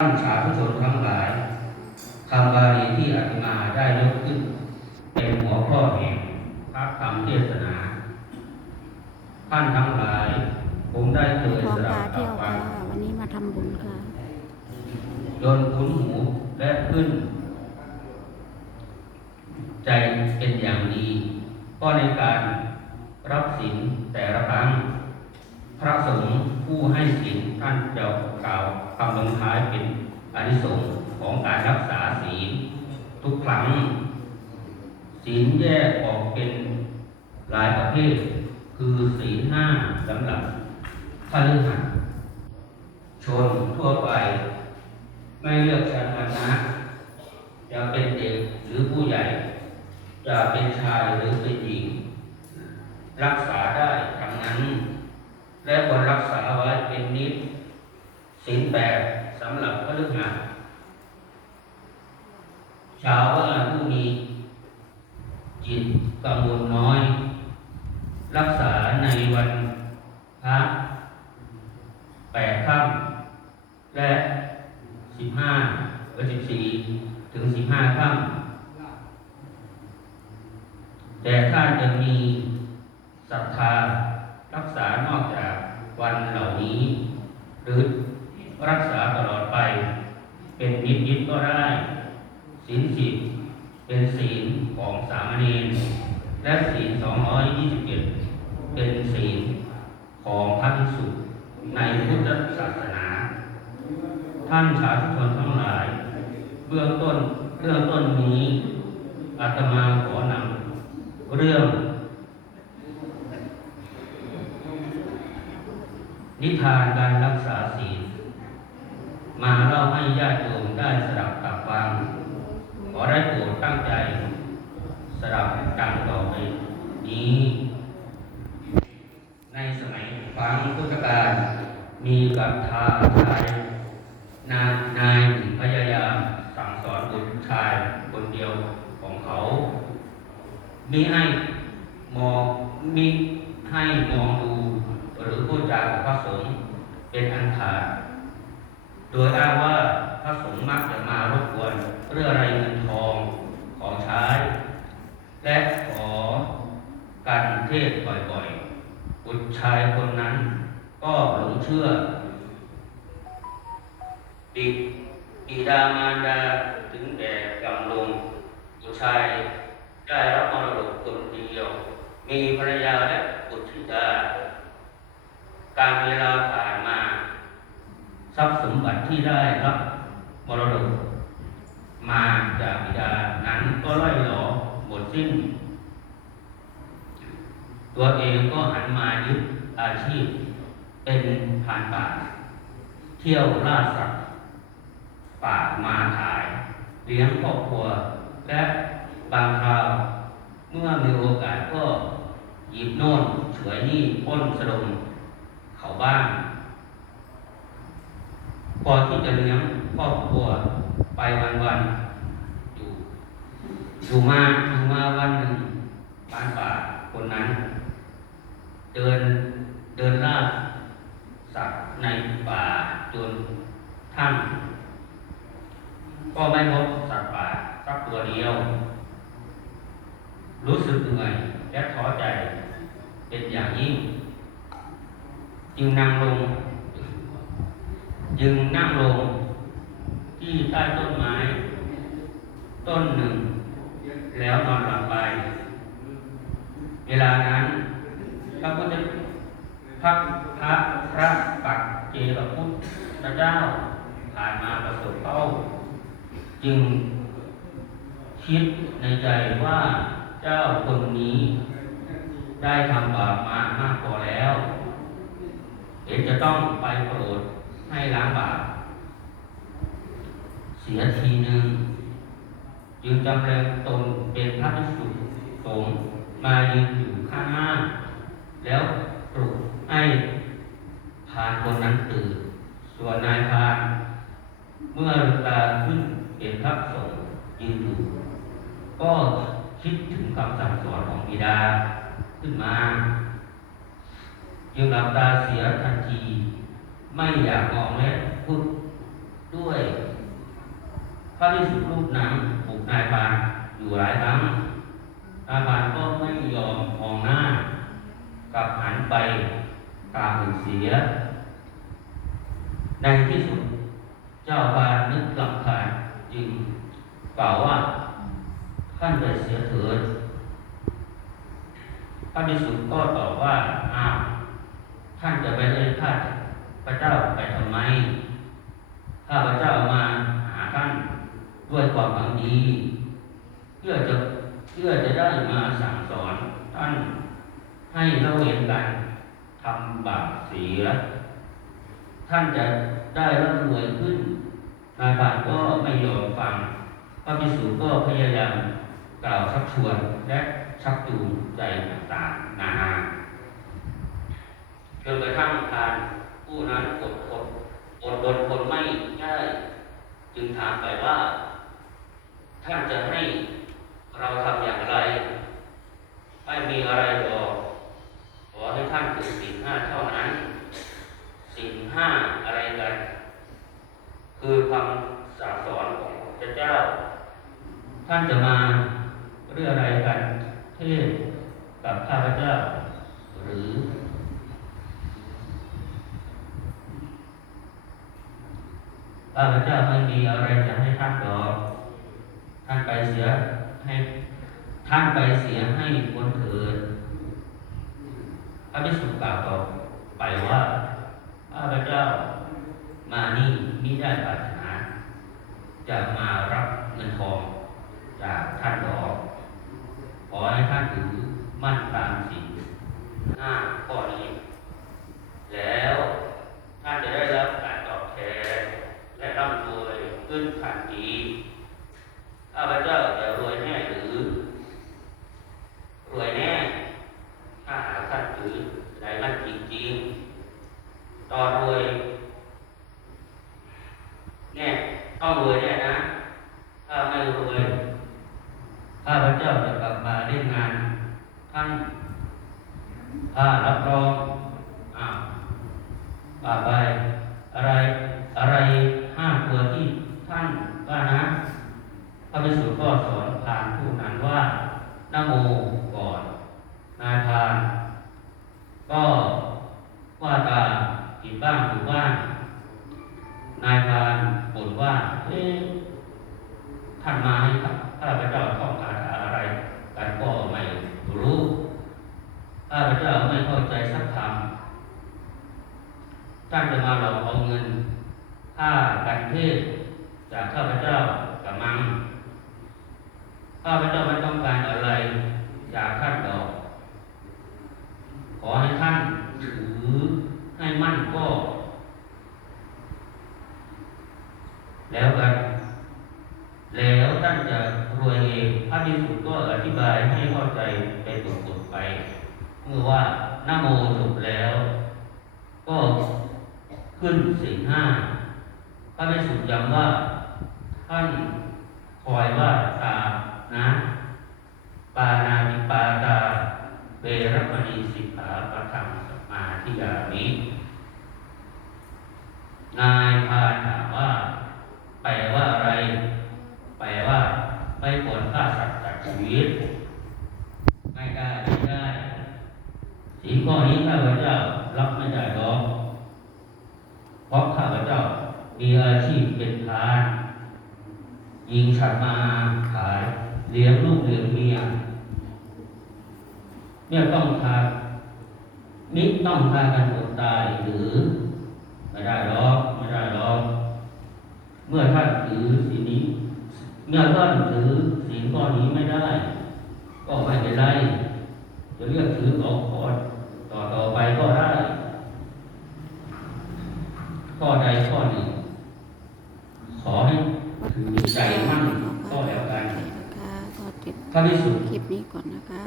ท่านสาธุชนทั้งหลายคำบาลีที่อาตมาได้ยกขึ้น เป็นหัวข้อแห่งพระธรรมเทศนา ท่านทั้งหลายผมได้เคยท้องสดัพาบตัเที่บยวฟัค่ะงวันนี้มาทำบุญค่ะจนคุ้นหูและขึ้น ใจเป็นอย่างดี ก็ในการรับศีลแต่ละครั้ง พระสงฆ์ผู้ให้ศีลท่านจะกล่าวคำลงท้ายเป็นอนิสงส์ของการรักษาศีลทุกครั้ง ศีลแยกออกเป็นหลายประเภท คือศีลห้าสำหรับพฤหัสชนทั่วไป ไม่เลือกชั้นะจะเป็นเด็กหรือผู้ใหญ่ จะเป็นชายหรือเป็นหญิง รักษาได้ทั้งนั้น และควรรักษาไว้เป็นนิดศีลแปดสำหรับพฤหัสชาวว่าผู้มีจิตกังวลน้อย รักษาในวันพระแปดค่ำและสิบห้าและสิบสี่ถึงสิบห้าค่ำแต่ถ้าจะมีศรัทธารักษานอกจาก วันเหล่านี้ หรือรักษาตลอดไป เป็นนิดนิดก็ได้ศีลสิบเป็นศีลของสามเณรและศีลสองร้อยยี่สิบเอ็ดเป็นศีลของพระภิกษุในพุทธศาสนา ท่านสาธุชนทั้งหลาย เบื้องต้นเรื่องต้นนี้อาตมาขอนำเรื่อง นิ ทานการรักษาศีล มาเล่าให้ญาติโยมได้สดับตับฟัง ขอได้โปรดตั้งใจสดับดังต่อไปนี้ ในสมัยฟังพุทธกาลมีกับทาชายนายนายหนึ่งพยายามสั่งสอนบุตรชายคนเดียวของเขามีให้มองมีให้มอง รือพูดจากับพระสงฆ์เป็นอันขาด โดยอ้างว่าพระสงฆ์มักจะมารบกวนเรื่องอะไรเงินทองของใช้ และขอการเทศน์บ่อยๆบุตรชายคนนั้นก็หลงเชื่อบิดบิดามารดาถึงแก่กำลงบุตรชายได้รับมรดกคนเดียว มีภรรยาและบุตรธิดา การเวลาผ่านมา ทรัพย์สมบัติที่ได้รับมรดก มาจากบิดานั้นก็ล่อยหลอหมดสิ้น ตัวเองก็หันมายึดอาชีพ เป็นผ่านป่า เที่ยวล่าสัตว์ป่ามาขาย เลี้ยงครอบครัว และบางคราวเมื่อมีโอกาสก็หยิบโน่นเฉวยนี่ป้นสะดม เขาบ้างพอที่จะเลี้ยงครอบครัวไปวันๆอยู่อยู่มาอยู่มาวันหนึ่งบ้านป่าคนนั้น เดินเดินล่าสัตว์ในป่าจนท่านก็ไม่พบสัตว์ป่าสักตัวเดียว รู้สึกเหนื่อยและท้อใจ เป็นอย่างยิ่ง จึงนั่งลง จึงนั่งลง ที่ใต้ต้นไม้ ต้นหนึ่ง แล้วนอนหลับไป เวลานั้นพระพุทธพระพระพระปักเจรพุทธเจ้าผ่านมาประสบเข้า จึงคิดในใจว่าเจ้าคนนี้ ได้ทำบาปมามากพอแล้ว เห็นจะต้องไปโปรดให้ล้างบาปเสียทีหนึ่งจึงจำแรงตนเป็นพระภิกษุสงฆ์มายืนอยู่ข้างหน้า แล้วปลุกให้พานคนนั้นตื่น ส่วนนายพานเมื่อตาขึ้นเห็นพระสงฆ์ยืนอยู่ ก็คิดถึงคำสั่งสอนของบิดาขึ้นมา จึงหลับตาเสียทันที ไม่อยากมองและพูดด้วยพระภิกษุรูปนั้นปลุกนายพานอยู่หลายครั้งนายพานก็ไม่ยอมมองหน้ากลับหันไปตามอื่นเสีย ในที่สุดเจ้าบานนึกลำคาญจึงกล่าวว่าท่านไปเสียเถิดพระภิกษุก็ตอบว่าอ้าว ท่านจะไปเล่นข้าพระเจ้าไปทำไม ข้าพระเจ้ามาหาท่านด้วยความหวังดีเพื่อจะเพื่อจะได้มาสั่งสอนท่านให้ละเว้นการทำบาปเสีย ท่านจะได้ร่ำรวยขึ้นนายบาทก็ไม่ยอมฟังพระภิกษุก็พยายามกล่าวชักชวนและชักจูงใจต่างๆนานา จนกระทั่งทานผู้นั้นอดทนอดทนทนไม่ได้จึงถามไปว่า ท่านจะให้เราทำอย่างไร ไม่มีอะไรหรอกขอให้ท่านถือศีลห้าเท่านั้นศีลห้าอะไรกัน คือคำสั่งสอนของพระเจ้า ท่านจะมาเรื่องอะไรกันเทศกับข้าพเจ้า หรือ ข้าพเจ้าไม่มีอะไรจะให้ท่านหรอกท่านไปเสียให้ท่านไปเสียให้คนเถิดพระภิกษุกล่าวต่อไปว่าข้าพเจ้ามานี่มิได้ปรารถนา จะมารับเงินทองจากท่านหรอกขอให้ท่านถือมั่นตามสิ่งห้าข้อนี้ แล้วท่านจะได้รับการตอบแทน และร่ำร วยขึ้นทันทีข้าพเจ้าจะรวยแน่หรือ รวยแน่ถ้าหากท่านถือใจมั่นจริงๆตอนรวยแน่ต้องรวยแน่นะ ถ้าไม่รวยข้าพเจ้าจะกลับมาเล่นงานท่านถ้ารับรองอ้าวป่าไปอะไรอะไรห้าตัวที่ ท่านว่านะพระภิกษุก็สอนพรานผู้นั้นว่านโมก่อน นายพราน ก็ว่าตาผิดบ้างถูกบ้างนายพรานบ่นว่าเอ๊ะท่านมาให้ข้าพเจ้าท่องคาถาอะไรกันก็ไม่รู้ข้าพเจ้าไม่เข้าใจสักคำท่านจะมาหลอกเอาเงินค่าการเทศ จากข้าพเจ้ากับมังข้าพเจ้าไม่ต้องการอะไรจากท่านดอก ขอให้ท่านถือให้มั่นก็ แล้วกัน แล้วท่านจะรวยเองพระภิกษุก็อธิบายให้เข้าใจไปตกๆไป เมื่อว่านโมจบแล้ว ก็ขึ้นสิ่ห้าพระภิกษุย้ำว่า ท่านคอยว่าตานะ ปานาติปาตาเวรมณีสิกขาปะทังสมมาธิยามินายพาถามว่าแปลว่าอะไร แปลว่า ไม่ควรฆ่าสัตว์ตัดชีวิต ไม่ได้ไม่ได้สิ่งข้อนี้ข้าพเจ้ารับไม่ได้หรอก เพราะข้าพเจ้ามีอาชีพเป็นทาน ยิงฉันมาขายเลี้ยงลูกเลี้ยงเมียเนี่ยต้องทามิต้องพากันอดตายหรือไม่ได้หรอกไม่ได้หรอกเมื่อท่านถือสินี้เมื่อท่านถือสิ่งข้อนี้ไม่ได้ ก็ไม่เป็นไรจะเรียกถือเอขอต่อต่อไปก็ได้ ข้อใดข้อหนึ่ง ขอให้ถือใจมั่นก็แล้วกัน นะคะก็ติด พระภิกษุคลิปนี้ก่อนนะคะ